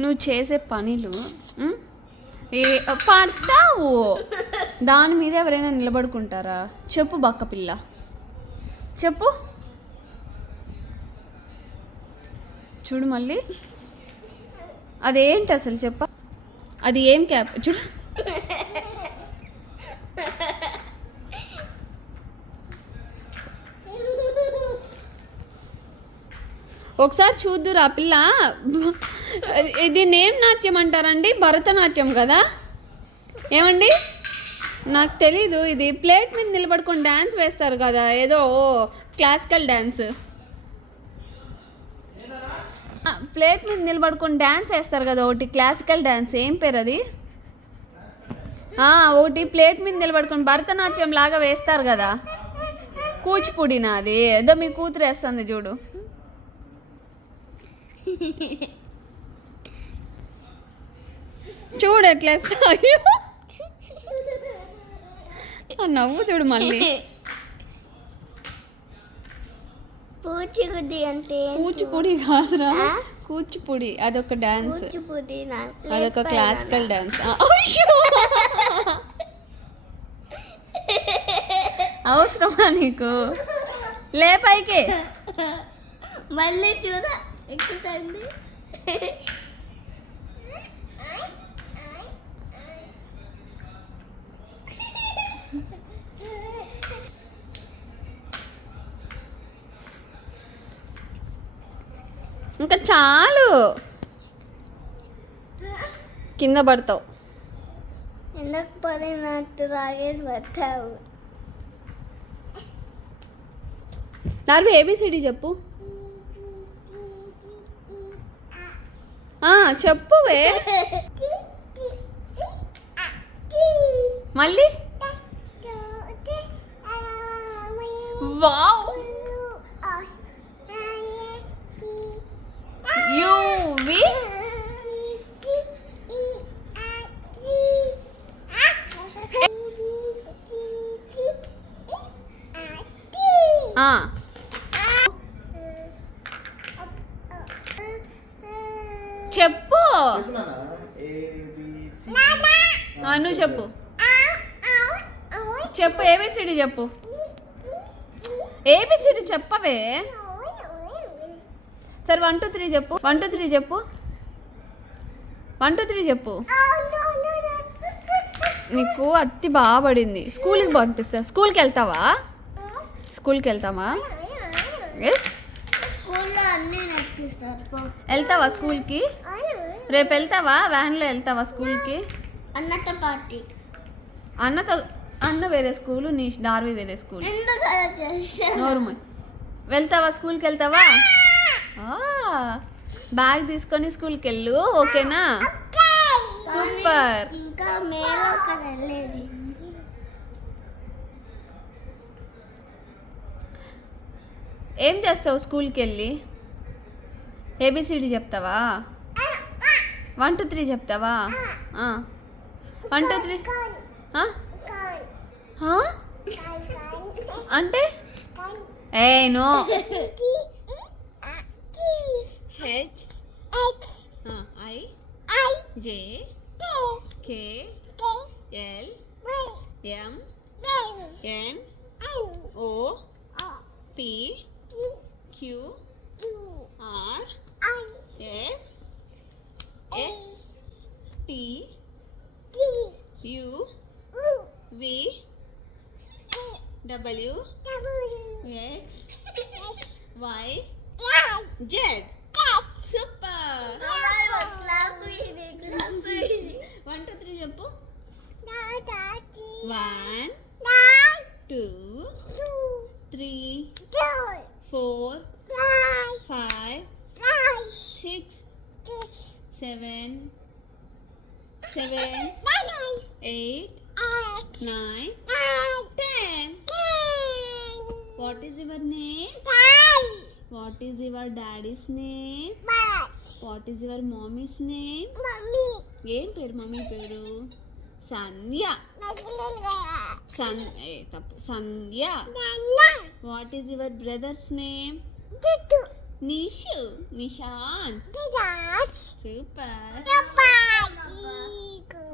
నువ్వు చేసే పనులు ఏ పడతావు. దాని మీద ఎవరైనా నిలబడుకుంటారా? చెప్పు బక్క పిల్ల. చెప్పు. చూడు మళ్ళీ. అదేంటి అసలు చెప్ప? అది ఏం క్యాప్? చూడు. ఒకసారి చూద్దురు ఆ పిల్ల. దీన్ని ఏం నాట్యం అంటారండి భరతనాట్యం కదా? ఏమండి? నాకు తెలీదు ఇది ప్లేట్ మీద నిలబడుకొని డ్యాన్స్ వేస్తారు కదా ఏదో క్లాసికల్ డ్యాన్స్ ప్లేట్ మీద నిలబడుకొని డ్యాన్స్ వేస్తారు కదా ఒకటి క్లాసికల్ డ్యాన్స్ ఏం పేరు అది? ఒకటి ప్లేట్ మీద నిలబడుకొని భరతనాట్యం లాగా వేస్తారు కదా. కూచిపూడి నాది ఏదో మీ కూతురు వేస్తుంది చూడు. చూడు ఎట్లా నవ్వు చూడు మళ్ళీ. పూచిగుద్ది అంటే? కూచిపూడి కాదురా? కూచిపూడి అదొక డాన్స్. కూచిపూడి అదొక క్లాసికల్. డాన్స్. అవసరమా నీకు? లే పైకి. మళ్ళీ చూడ. ఎక్కుతుంది ఇంకా చాలు. కింద పడతావు. ఎందుకు పడినట్టు రాగేసి వచ్చావు నార్వి ఏబిసిడి చెప్పు. చెప్పువే. మళ్ళీ? వావ్. U V? ఆ చెప్పు ఆ, నువ్వు చెప్పు. చెప్పు ఏబిసిడి చెప్పు. ఏబిసిడి చెప్పవే. సరే వన్ టూ త్రీ చెప్పు. వన్ టూ త్రీ చెప్పు. వన్ టూ త్రీ చెప్పు. నీకు అతి బాగా పడింది. స్కూల్కి పంపిస్తా. స్కూల్కి వెళ్తావా? స్కూల్కి వెళ్తావా ఎస్ స్కూల్లో అన్నీ నేర్పిస్తారు పో. వెళ్తావా స్కూల్కి? రేపు వెళ్తావా? వ్యాన్లో వెళ్తావా స్కూల్కి? అన్నట్టు పార్టీ. అన్నతో అన్న వేరే స్కూలు నీ దార్వి వేరే స్కూల్. నోరుమోయ్ వెళ్తావా స్కూల్కి వెళ్తావా? బ్యాగ్ తీసుకొని స్కూల్కి వెళ్ళు ఓకేనా? సూపర్. ఇంకా ఏం చేస్తావు స్కూల్కి వెళ్ళి? ఏబిసిడి చెప్తావా? వన్ టూ త్రీ చెప్తావా? వన్ టూ త్రీ అంటే? A no. H I J K L M N O P Q R S S T U V W X Y Z super one two three చెప్పు one two three four five six seven seven eight nine ten what is your name what is your daddy's name what is your mummy's name ఏం పేరు mummy పేరు? సంధ్య. సన్ ఏ తప్పు. Sandhya. What is your brother's name 你秀，你小安，李，主，一个。